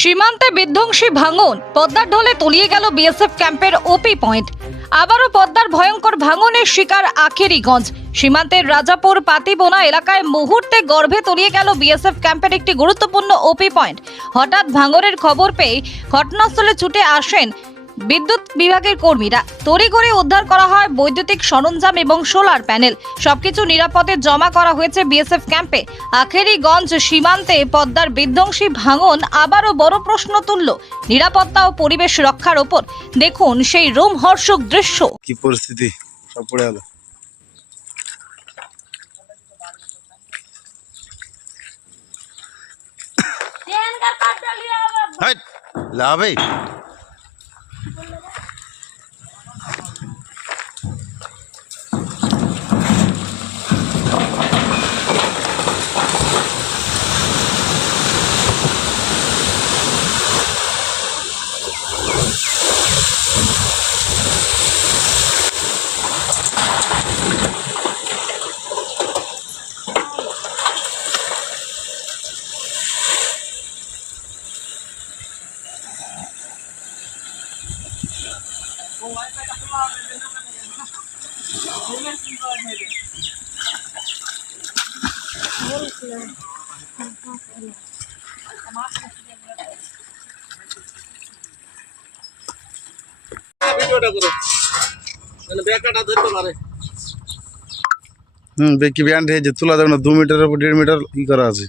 সীমান্তে বিধ্বংসী ভাঙন, পদ্মার ঢলে তলিয়ে গেল বিএসএফ ক্যাম্পের ওপি পয়েন্ট আবারও পদ্মার ভয়ঙ্কর ভাঙনের শিকার আখেরিগঞ্জ। সীমান্তের রাজাপুর পাতিবোনা এলাকায় মুহূর্তে গর্ভে তলিয়ে গেল বিএসএফ ক্যাম্পের একটি গুরুত্বপূর্ণ ওপি পয়েন্ট হঠাৎ ভাঙনের খবর পেয়ে ঘটনাস্থলে ছুটে আসেন বিদ্যুৎ বিভাগের কর্মীরা তড়িঘড়ি উদ্ধার করা হয় বৈদ্যুতিক সরঞ্জাম এবং সোলার প্যানেল। সবকিছু নিরাপদে জমা করা হয়েছে বিএসএফ ক্যাম্পে। আখেরিগঞ্জ সীমান্তে পদ্মার বিধ্বংসী ভাঙন আবারও বড় প্রশ্ন তুলল নিরাপত্তা ও পরিবেশ রক্ষার ওপর। দেখুন সেই রোমহর্ষক দৃশ্য। কি পরিস্থিতি? সব পড়ে গেল। লাভে হুম ব্যান্ড হয়েছে? তোলা যাবে না দু মিটারের উপর দেড় মিটার ই করা আছে।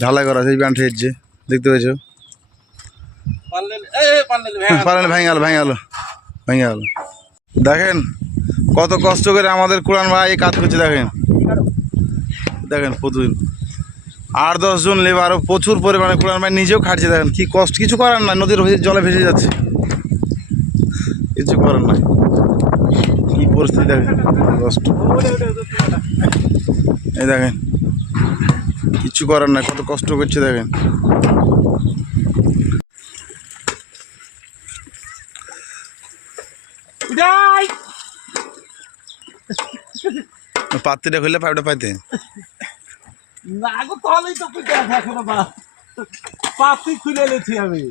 ঢালাই করা আছে এই ব্যান্ড হয়েছে দেখতে পেয়েছ? ভেঙে। গেল ভেঙে গেল ভেঙে গেল। দেখেন, কত কষ্ট করে আমাদের কোরআন ভাই কাজ করছে, দেখেন। দেখেন প্রতিদিন আট দশজন লেবার প্রচুর পরিমাণে কোরআন ভাই নিজেও খাটছে, দেখেন কি কষ্ট। কিছু করার নাই, নদীর জলে ভেসে যাচ্ছে। কিছু করার নাই। কি পরিস্থিতি, দেখেন। কষ্ট। এই দেখেন, কিছু করার নাই, কত কষ্ট করছে, দেখেন। যাই পাত্রটা খুললে পাইপটা পাইতে। না গো তাহলেই তো পিঠে আছে এখনও বা পাতি খুলে এনেছি আমি।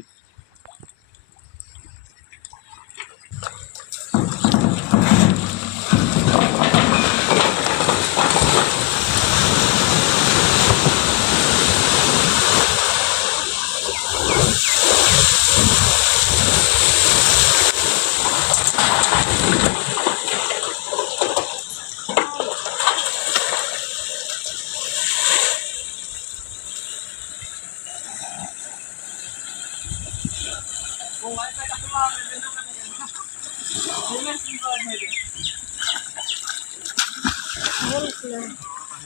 मोबाइल पे तो आप